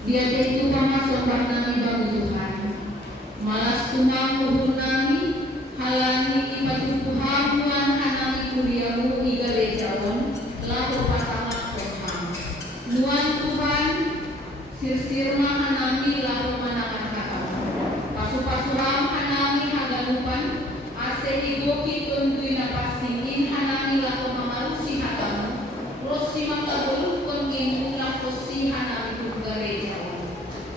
Dia itu pamasokan nami bagu Tuhan. Malas Tuhan kuhun nami, halani ipatukuhamuan hanami kuriamu igalejawon, laho pasangat Tuhan. Nuan Tuhan, sirsirma hanami laho manakan kakak. Pasu-pasuram hanami hagalupan, ase igoki tundui napasingin hanami laho mamarusi hagamu, rosi makabuluk kongin ulang rosi hanami kugareja.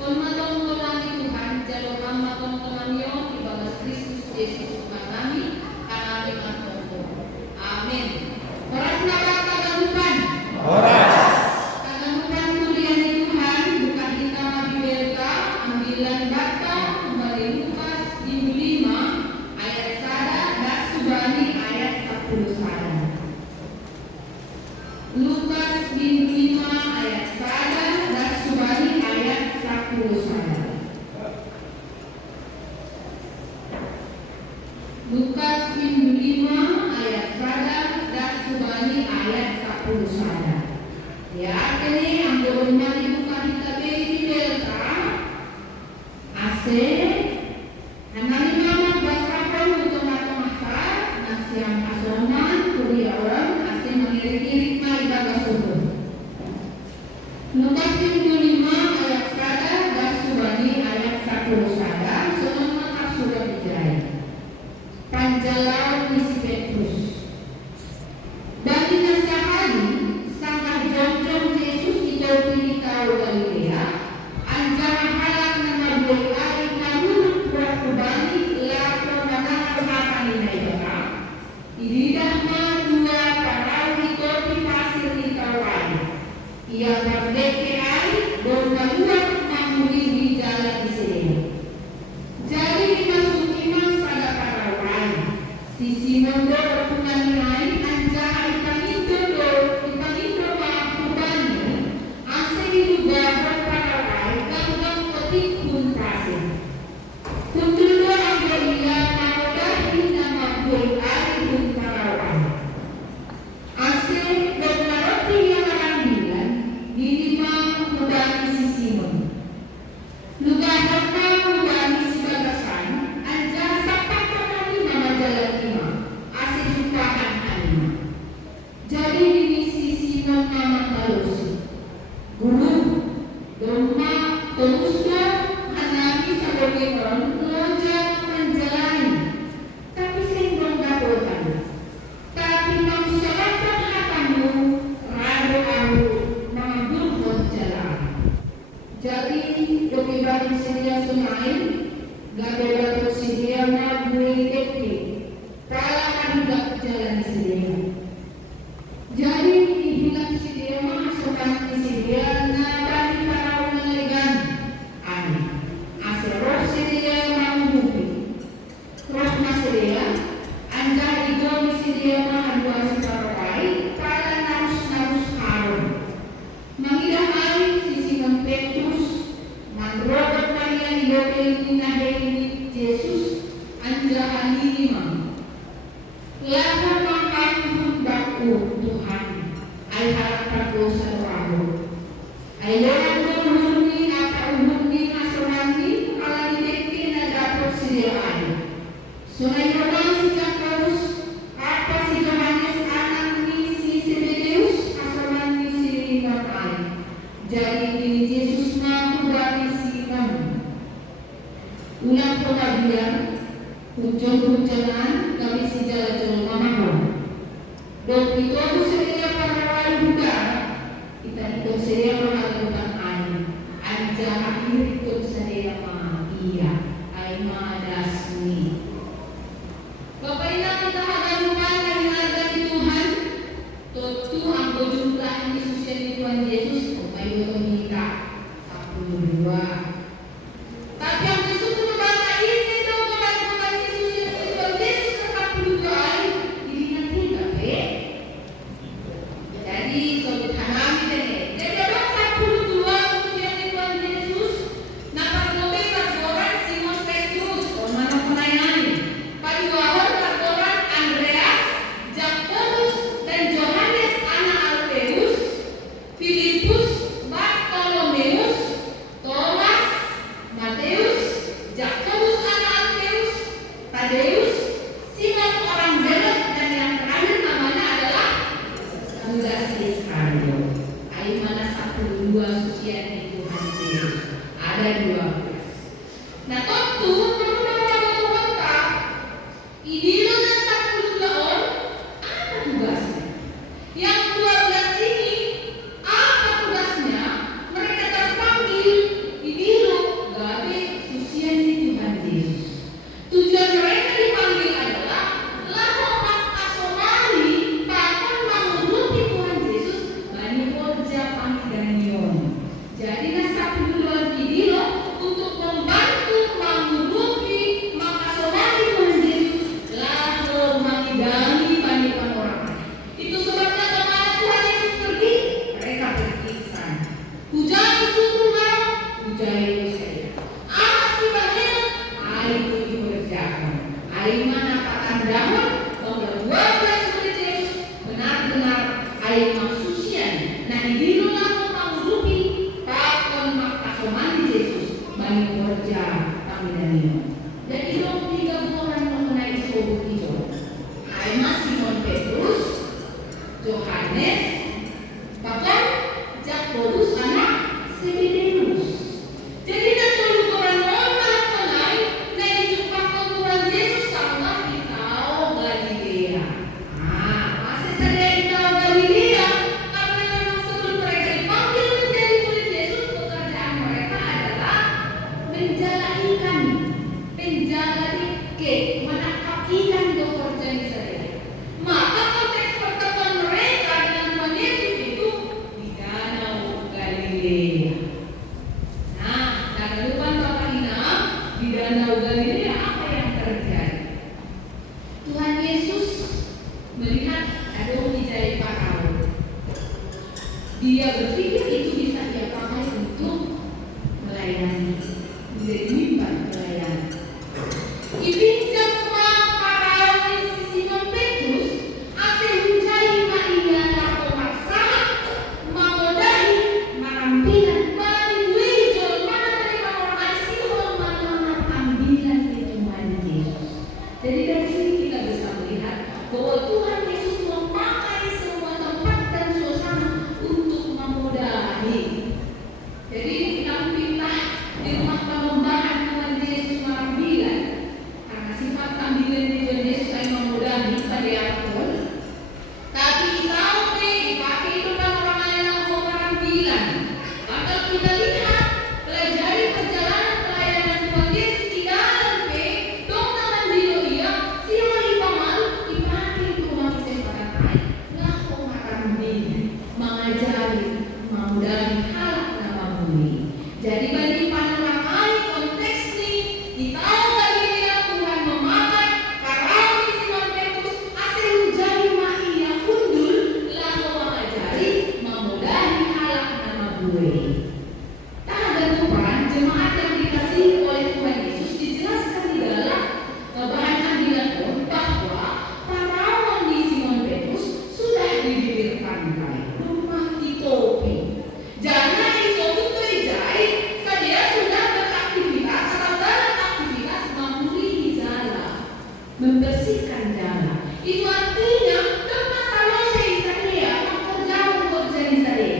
Kon matong kolami Tuhan, jalo hamba kon komanyo ibagas Kristus Yesus Tuhan kami, kanami mantongko. Amin. Horas na ba kagalupan? Horas. Kagalupan tulian ni Tuhan, bukan kita mabibelka, ambilan bata, kembali Lukas 5 ayat 1 dan subani ayat 10 sada. Lukas 5 ayat 1 dan subani ayat 10 sada. Lukas 5 ayat 1 dan subani ayat 10 sada. Ya, kini ang doon man ibuka kita baby delta ase hanani mama basrapan untuk mata-mata nasiam asoman kuliah orang ase mengirik-irik mai baga subuh. Lukas 5 ayat 1 dan subani ayat 10 sada sunod mata surat dijerai. Panjalau isi Petrus. Bagi nasahani sangka jonjong Yesus ikaw pinitaw Galilea, anjara halak na mabuhay na nunod pura kubani lato manangarhakan ni Naibaka. Iridah dua parawi ko pinasir ni Tawai. Ia berdeke ay don maluwag mamuli di jalan di sini. Jadi dimasuk iman pada parawai. Si Simon do perpungan lain anjara ipanindo mga kubani asa ilugar parawai ganggang ketik puntasin. Kuntulo ang Galilea maudahin na mabuhay kung parawai. Asa nagmaroti yang karambilan dinimang kubani si Simon. Lugahan na kubani si Bagasan anjara sa pagkakani na madalang lima asa jumpahan anima. Jadi ini sisi nama talus guru doma terusnya hanami sebagai orang lojak menjalani tapi sendong gadotan tapi masyarakat hatamu rado aru mengambil jalan. Jadi doki bagi sedia semain gadotan sedia mabui teknik pala kandidat jalan sedia. Jadi dibilang si dia masukkan ke si dia nabani para melegan ani asero si dia mambuki terus mas dia anjay igo si dia mahadua si parawai para narus harum mangidahan si Simon Petrus mangrobot Maria idokel tinaheli Yesus anjahan lima lalu makan baku Tuhan ay harap ko sa trabaho ay lahat ng uhuni at uhuni asurani alanidekin na dapat sila ay sunayawan si Jacobus apa si Johannes anak ni si Zebedeus asurani si Limon ay jadi ini Yesus mampu dari Simon ulang pengabdian hujan-hujanan kami si jalan-jalan mamahon. Dan itu aku sedia parawai juga. Kita itu sedia mengadakan air. Anja akhir itu sedia iya. Ay madasmi. Bapak ina kita hagalupan dari harga di Tuhan. Tentu ang jumlah Yesus yang Tuhan Yesus upayo kita 12. Tapi ang gusto ko na bata isi daw kapag Yesus yang Tuhan Yesus na 12 ay hindi na tidak Jadi sobat hanami deh. Jadi orang 12 Yesus yang Tuhan Yesus napak ngobe orang Simon Petrus mana penayan. Paduahon orang Andreas, Jakobus dan Johannes anak Alfeus, Filipus, Bartolomeus, ay magsusiyan na hindi nun ako pangurupi kakon makasumani Jesus manimorja kami na ninyo. Dan ilong ligaburan mo na isobot ito ay Simon Petrus, Johannes, bahkan Jakobus anak Zebedeus. Jadi natuluran mo malakanay na ijupak ng Tuhan Jesus sama ikaw Galilea. Kasi sa ikaw Galilea, karena memang sebelum mereka dipanggil menjadi murid Yesus, pekerjaan mereka adalah menjala ikan, menjaga ikan, menangkap ikan bekerja di sana. Maka konteks pertemuan mereka dengan Tuhan Yesus itu di Danau Galilea. Nah, jangan lupa Bapak Inam, di Danau Galilea apa yang terjadi? Tuhan Yesus melihat ada mujizat Farao. Dia berpikir itu bisa dia pakai untuk melayani, menjadi mimbar melayani. Ibinjam Farao di Simon Petrus, asal mencari mainan atau maksa, mengodai, merampilan, meniguijon, menerima orang Simon mengambilan itu Yesus. Jadi dari sini kita bisa melihat bahwa Tuhan Yesus memakai semua tempat dan suasana untuk memudahi. Jadi kita pindah di rumah pengembangan Tuhan Yesus merampilan. Karena sifat tampilan di Tuhan Yesus ay memudahi pada apapun. Tapi ikaw dipakai itu dalam orang lain yang mau merampilan. Maka kita lihat pelajari perjalanan pelayanan Tuhan Yesus di dalam dong naman dilo iya sila ipamal dipakai itu umat kesempatan ay ngako merampilan, mengajari, memudahi halak nama bumi. Jadi bagi panorama konteks ini di tahun Galilea Tuhan memakai Farao di Simon Petrus asal menjadi mahi yang undul lalu mengajari memudahi halak nama bumi. Tak ada lupa jemaat yang dikasihi oleh Tuhan Yesus dijelaskan di dalam bahan ambilan bahwa Farao di Simon Petrus sudah di bibir pantai rumah Titopi. Jangan iso jai saja sudah beraktivitas atau dalam aktivitas memenuhi jalan, membersihkan jalan. Itu artinya tempat selesai saya pekerjaan di saya.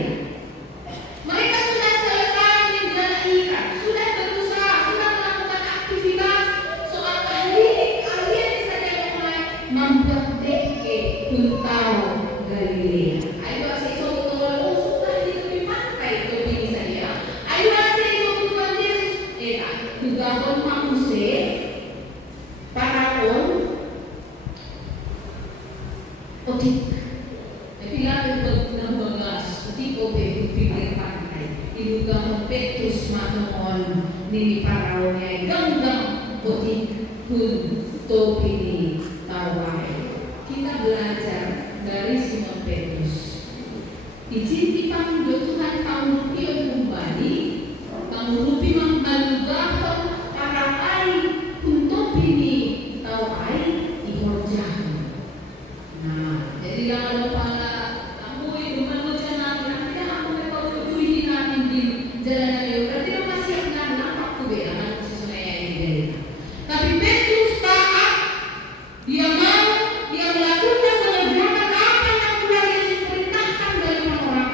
Mereka sudah selesai menjala ikan, sudah berusaha, sudah melakukan aktivitas soal kalian saja mulai memperbaiki puntau Galilea. Ayo saya suruh sudah di tepi pantai tepi saya. Ayo saya suruh Tuhan Yesus. Tugahon manusia Paraon otik. Tapi lalu berguna bangas otik ope pinggir pantai. Tugahon Petrus manuon nini Paraonnya ganggang otik pun topi ni tawai. Kita belajar dari Simon Petrus. Ijin pangdo Tuhan pangurupi kembali, pangurupi mangbalugahon para ay untuk ini tahu ay ihorjahan. Nah, jadi jangan lupa kamu itu manusia natin, nanti kamu mepautuhin natin din jalan natin. Berarti masih siap na nampak ko ba ang susunaya ini. Tapi Petrus taat, dia mau, dia melakukan mengerjakan apa yang Tuhan Yesus perintahkan dari orang-orang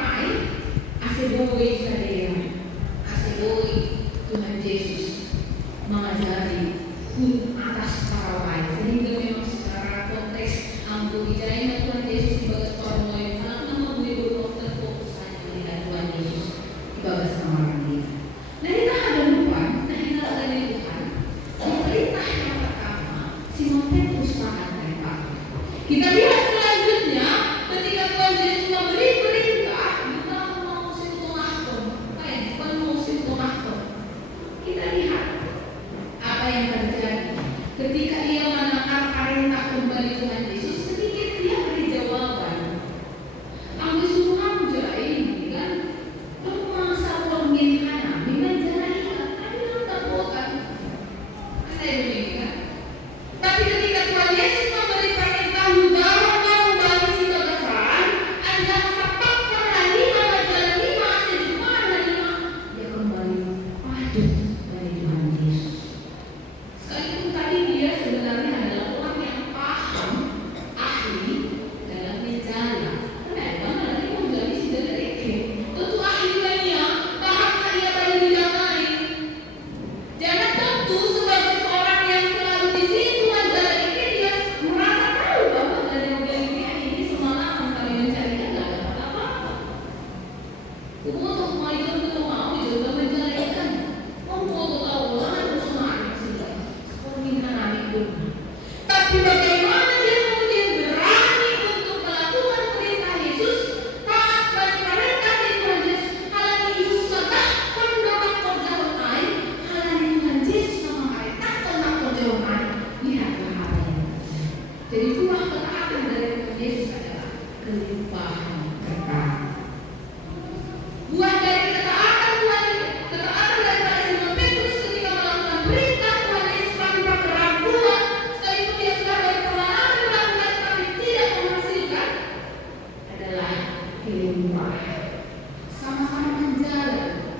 kelimpahan. Sama-sama menjalan.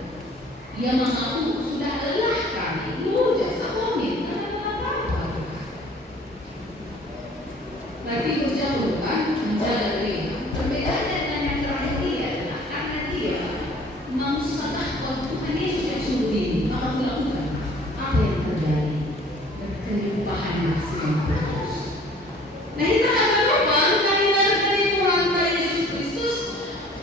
Dia mengaku sudah lelah kami, jasa komit, apa-apa. Berarti berjauh kan menjalan ringan. Perbedaannya dengan yang terakhir dia adalah karena dia mau sedekah Tuhan Yesus yang suruh ini, maka melakukan apa yang terjadi dan kelimpahan nafsu yang putus. Nah kita akan lupa dari Tuhan Yesus Kristus.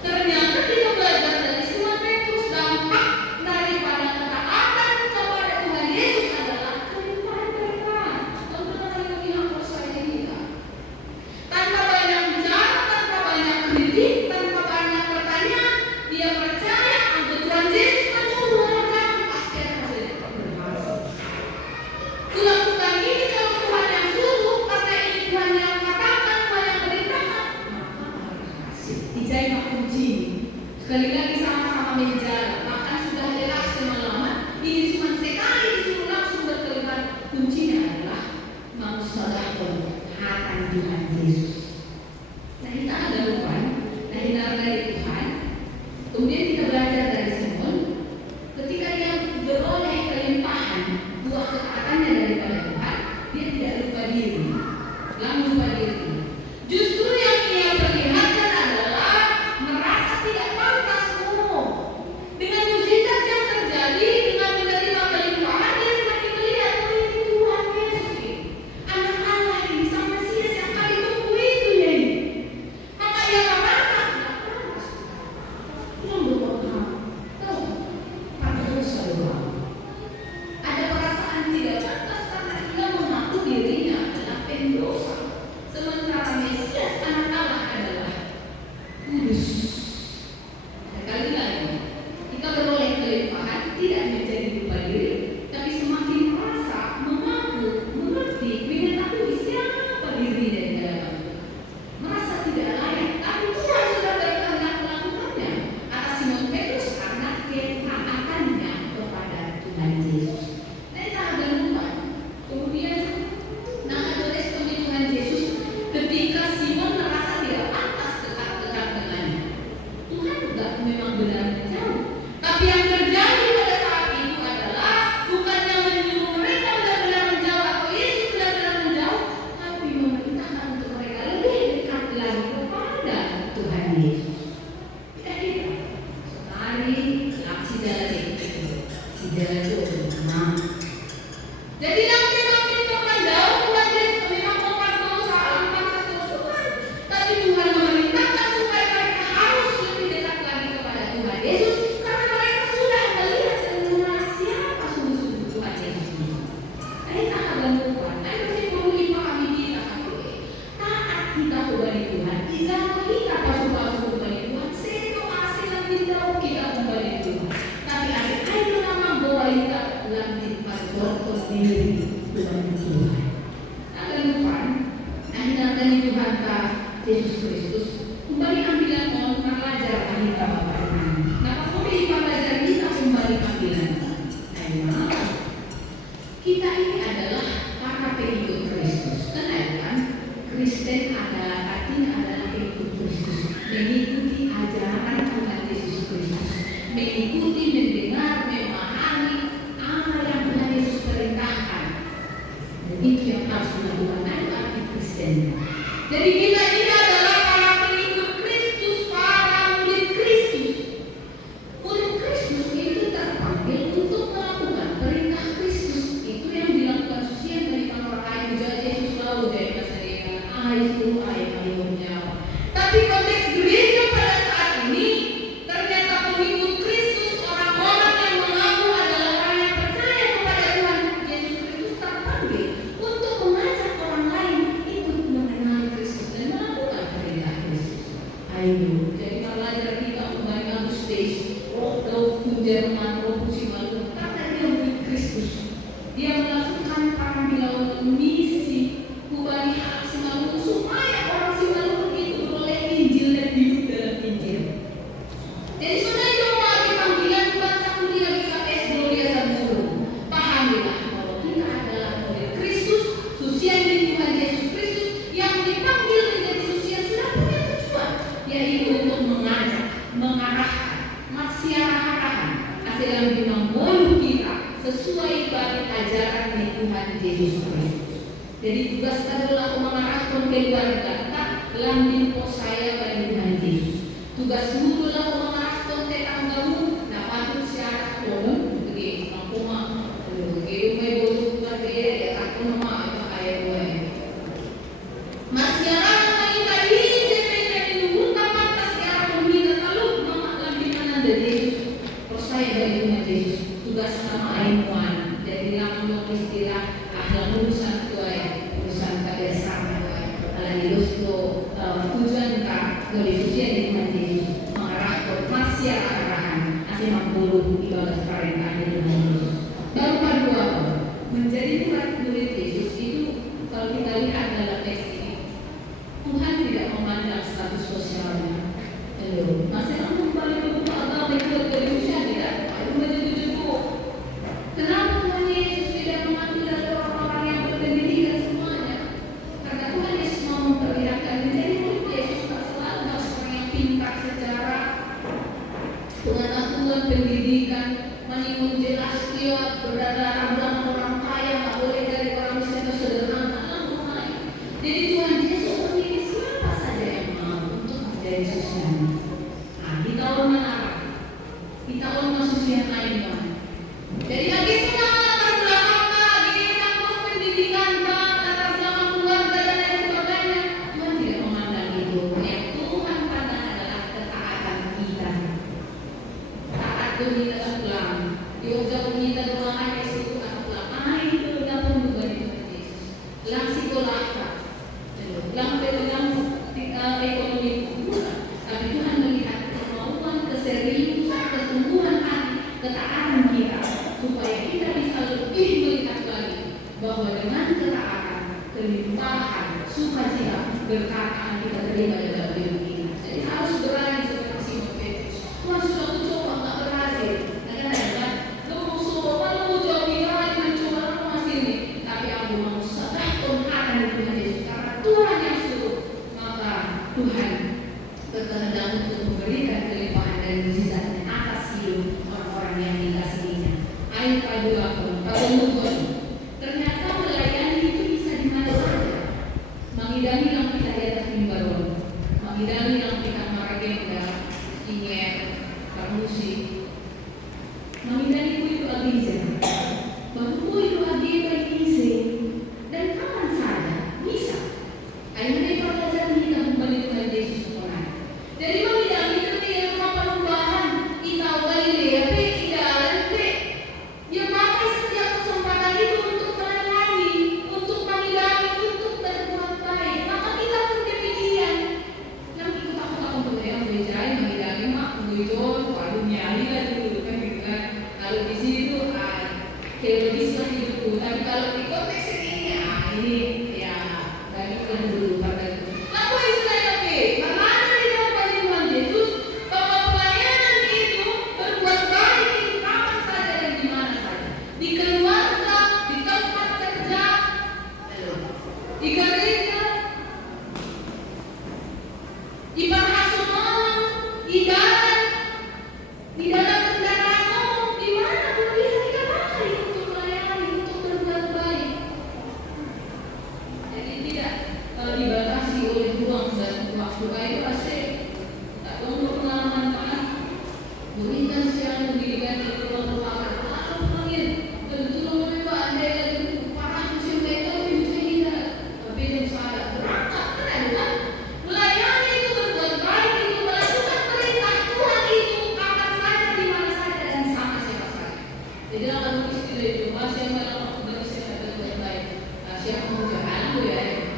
Ternyata kita belajar dari Simon Petrus dampak daripada ketaatan kepada Tuhan Yesus adalah kelimpahan berkat. Teman-teman yang melihat percaya kita. Tanpa banyak bicara, tanpa banyak kritik, tanpa banyak pertanyaan, dia percaya ada Tuhan Yesus menyuruh orang pasti akan berhasil. Kulakukan ini kalau Tuhan yang suruh, karena ini Tuhan yang katakan, Tuhan yang perintahkan, maka berhasil. Dijahit kunci. Sekali lagi sama-sama menjalan, bahkan sudah lelah semalaman, ini cuma sekali disuruh langsung berkelimpahan. Kuncinya adalah mau sedekah hati Tuhan Yesus. Nah kita ada lupa, nah hindar dari Tuhan. Kemudian kita belajar dari Simon, ketika dia beroleh kelimpahan buah ketaatannya daripada Tuhan, dia tidak lupa diri, langsung lupa diri. Justru yang dia perlihatkan adalah merasa tidak pantas. Dengan mukjizat yang terjadi, dengan menerima kelimpahan, dia semakin melihat ini Tuhan Yesus ini, anak Allah ini, sang Mesias yang kami tunggu itu ya ini. Maka dia merasa tidak pantas. Belum berdoa, tahu? Pada dosa doa. Ada perasaan tidak pantas karena dia mengaku dirinya adalah pendosa. Sementara Mesias anak Allah adalah kudus. Sekali lagi, kita beroleh kelimpahan tidak menjadi lupa diri, tapi semakin merasa, mengaku, mengerti, mengetahui siapa dirinya di dalam Tuhan. Merasa tidak layak, tapi Tuhan sudah berkehendak melakukannya atas Simon Petrus karena ketaatannya kepada Tuhan Yesus. Nah kita agak lupa. Kemudian nakadores kami Tuhan Yesus ketika Simon merasa tidak pantas dekat-dekat dengannya. Tuhan juga memang benar menjauh. Tapi yang terjadi pada saat itu adalah bukannya menyuruh mereka benar-benar menjauh atau Yesus benar-benar menjauh, tapi memerintahkan untuk mereka lebih dekat lagi kepada Tuhan Yesus. Kita lihat sekali aksi jalan itu, si jalan itu memang. Jadi nanti menjauh Tuhan Yesus memang membuat dosa alam bangsa Tuhan, tapi Tuhan memerintahkan supaya mereka harus lebih dekat lagi kepada Tuhan Yesus karena mereka sudah melihat dan mengenal siapa sungguh-sungguh Tuhan Yesus ini. Nah kita akan lupa, nah itu sih perlu dipahami kita taat kita kepada Tuhan, jangan kita pasukan kepada Tuhan, sehingga hasil yang tidak kita kepada Tuhan. Tapi akhir-akhir nama bahwa kita lanjut pada diri Tuhan. Akan lupa, nah hindarkan Tuhan Yesus Kristus. Kembali ambilan mohon pelajar kita Bapak Ibu. Nah kembali pelajar kita kembali ambilan. Nah kita ini adalah para pengikut Kristus. Kenapa? Kristen adalah artinya adalah pengikut Kristus, mengikuti ajaran Tuhan Yesus Kristus, mengikuti, mendengar, memahami apa yang Tuhan Yesus perintahkan. Dan itu yang harus dilakukan. Nah itu arti Kristen. Jadi kita ini adalah para pengikut Kristus, para murid Kristus. Murid Kristus itu terpanggil untuk melakukan perintah Kristus. Itu yang dilakukan susian dari orang lain. Jadi Yesus selalu jadi bahasa dia ayat-ayatnya. Tapi konteks gereja pada saat ini ternyata pengikut Kristus, orang-orang yang mengaku adalah orang yang percaya kepada Tuhan Yesus Kristus terpanggil untuk mengajak orang lain ikut mengenal Kristus dan melakukan perintah Kristus. Ayo, jadi pelajar kita kembali Agustus, Roh Jerman, Roh Simalung, karena dia murid Kristus. Dia melakukan panggilan misi kubani anak Simalung supaya orang Simalung itu beroleh Injil dan hidup dalam Injil. Jadi sudah itu lagi panggilan bangsa kuliah bisa Gloria Samsung. Pahamilah bahwa kita adalah murid Kristus, susian di Tuhan Yesus Kristus yang dipanggil menjadi susian sudah punya tujuan, yaitu untuk mengajak Yesus Kristus. Jadi tugas adalah mengarahkan keluarga tak lambing saya bagi Tuhan Yesus. Tugasmu adalah mengarahkan tetanggamu nak patut siaran kolom begitu kampung begitu mai bodoh berbeda ya aku nama itu ayat gue. Masyarakat mai tadi sebenarnya dulu kapan siaran pembina lalu mama lambing mana dari Yesus. Percaya bagi Tuhan Yesus. Tugas sama ayat jadi langsung istilah dalam urusan tua urusan kerjasama kalau dilusto tujuan kah dari sisi yang Yesus mengarahkan masyarakat asing mampu ibadah perintah dari Yesus. Baru kedua menjadi murid Yesus itu kalau kita lihat dalam teks ini Tuhan tidak memandang status sosialnya. Masih kembali ke buku agama itu dari usia tidak itu menjadi kenapa Tuhan Yesus tidak mengambil dari orang-orang yang berpendidikan semuanya? Karena Tuhan Yesus mau memperlihatkan menjadi murid Yesus tak selalu harus orang yang pintar secara pengetahuan pendidikan, menimut jelas dia berdarah agama orang kaya, tak boleh dari orang miskin atau sederhana. Jadi Tuhan Yesus memilih siapa saja yang mau untuk menjadi sosialnya. Nah, di tahun mana? Di tahun masuk yang lain. Jadi lagi semua latar belakang di kampus pendidikan, latar belakang keluarga dan lain sebagainya, Tuhan tidak memandang itu. Yang Tuhan pandang adalah ketaatan kita. Taat demi kita pulang. Diucap kita doang aja situ kita pulang. Itu udah pembukaan Tuhan Yesus. Lang sekolah, lang ekonomi bukan. Tapi Tuhan melihat kemauan, keseriusan, kesungguhan hati, ketaatan kita. Supaya kita bisa lebih melihat lagi bahwa dengan ketaatan, kelimpahan, sukacita, berkat kita terima dalam hidup kita. Jadi harus berani seperti Simon Petrus. Wah sudah aku coba nggak berhasil. Kadang-kadang lu mau coba, lu mau jauh mencoba, lu masih ini. Tapi aku mau serahkan hati di Tuhan Yesus karena Tuhan yang suruh. Maka Tuhan berkehendak untuk memberikan kelimpahan dan mujizatnya atas hidup orang-orang yang dikasihinya. Ayat kedua, ternyata melayani itu bisa di mana saja. Mengidami yang kita di atas mimbar, mengidami yang kita maragenda, ingin bermusik, mengidami itu agiza, bahwa itu agiza isi dan kapan saja bisa. Akhirnya pelajaran kita kembali Tuhan Yesus orang. Jadi mengidami itu tidak cuma perubahan kita Galilea, dia pakai setiap kesempatan itu untuk melayani, untuk mengidami, untuk berbuat baik. Maka kita pun demikian. Yang ikut aku untuk yang berjaya mengidami mak, mengujon, waduh nyali lah dulu kan gitu kan. Kalau di sini tuh teologis lah hidupku. Tapi kalau di konteks ini, ini ya bagikan dulu karena itu. Lalu istilah lagi, karena ada di dalam bagi Tuhan Yesus bahwa pelayanan itu berbuat baik itu kapan saja dan di mana saja. Di keluarga, di tempat kerja, di gereja, di perhasuman, di dalam kendaraanmu, di mana pun bisa kita pakai untuk melayani, untuk berbuat baik. Jadi tidak dibatasi oleh ruang dan waktu. Itu asik. Tak perlu pengalaman kan? Berikan siang pendidikan di ruang-ruangan. Atau panggil tentu mereka ada yang parah musim mereka lebih tidak. Tapi yang salah berangkat kan? Melayani itu berbuat baik itu melakukan perintah Tuhan itu kapan saja, di mana saja dan sama siapa saja. Jadi kalau istilah itu masih yang dalam waktu bagi siapa berbuat baik. Siapa mau jalan ya?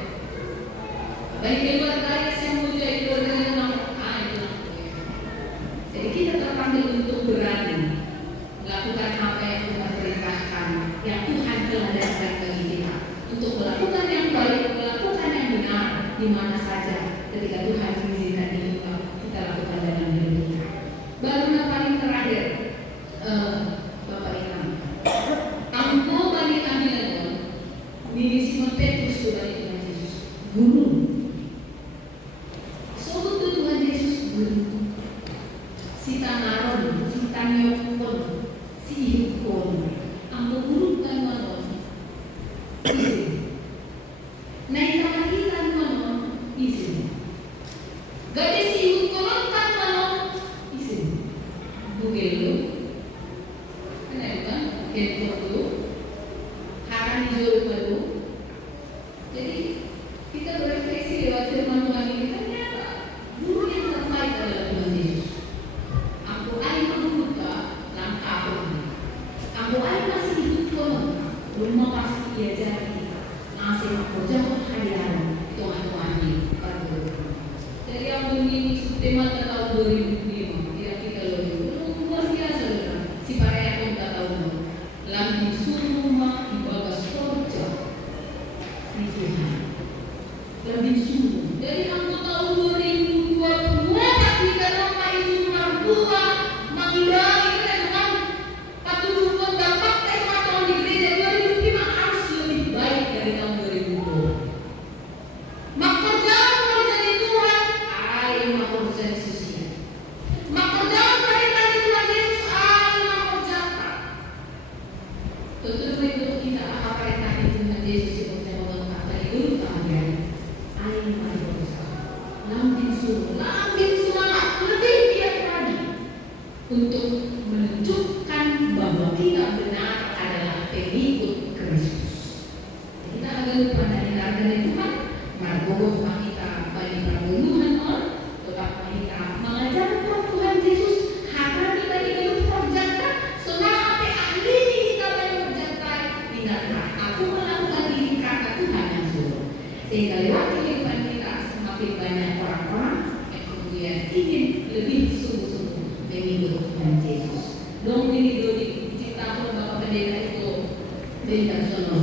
Baik keluarga yang mulia itu dengan jadi kita terpanggil untuk berani melakukan apa yang Tuhan perintahkan, yang Tuhan telah dasarkan bagi kita, untuk melakukan yang baik, melakukan yang benar di mana saja ketika Tuhan mengizinkan itu kita lakukan dalam hidup kita. Baru yang paling terakhir, Bapak Imam, Angko balik ambilan di Simon Petrus sudah Tuhan Yesus, guru. Si Tanaron, si Tanyokon, si Yukon, ang gugurog kan manon, Nah, kita mono isin. Gade si kolon kan mono isin. Bugelo. Kenapa? Kenapa? Hakan hijau baru. Jadi kita berefleksi lewat firman Tuhan ini, ternyata guru yang terbaik adalah Tuhan Yesus. Aku ay membuka langkah aku ay masih hidup kolon. Rumah pasti diajari. Masih aku jauh hadiah Tuhan ini. Dari yang begini tema tahun 2005 kira-kira luar biasa loh. Si para yang tak tahu lagi suruh rumah ibadah sorja di Tuhan. Lebih suruh. Dari anggota tahun 2020 tapi karena itu mertua mengirangi dengan patut dapat tema di gereja 2005 harus lebih baik dari tahun 2020. Maka jangan jadi Tuhan, maka jadi sosial. Maka jangan dari Tuhan Yesus, maka jatah. Tentu itu kita apa yang tadi Tuhan Yesus itu saya mengatakan dari dulu kalian, maka lambing semangat lebih giat lagi untuk menunjukkan bahwa kita benar adalah pengikut Kristus. Kita agak lupa dari harga Tuhan. Margowo kita bagi perbunuhan tetap kita mengajarkan Tuhan Yesus karena kita hidup perjaka sonate ahli kita bagi perjaka ingatlah aku melakukan ini kata Tuhan yang suruh sehingga lewat kehidupan kita semakin banyak orang-orang yang kemudian ingin lebih sungguh-sungguh mengikut Tuhan Yesus. Dong ini dulu diciptakan Bapak Pendeta itu beda sono.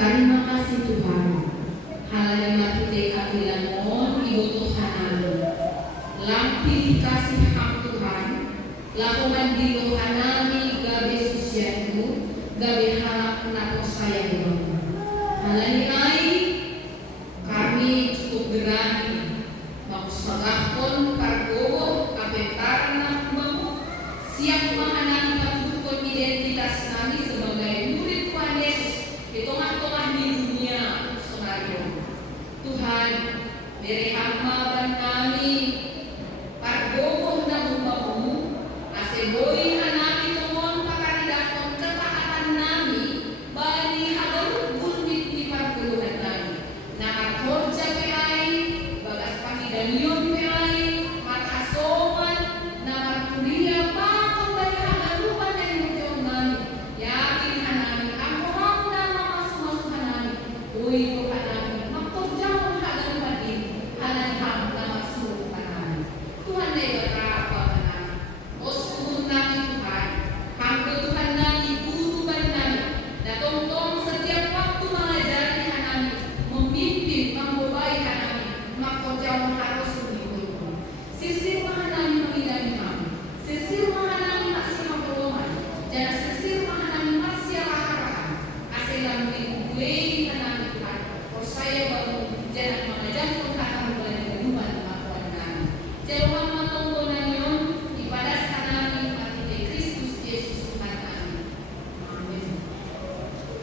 Terima kasih Tuhan. Haleluya kita bilang ibu Tuhan alu. Lampi dikasih hak Tuhan. Lakukan di Tuhanami gabe susianku, gabe halak kenapa saya belum. Haleluya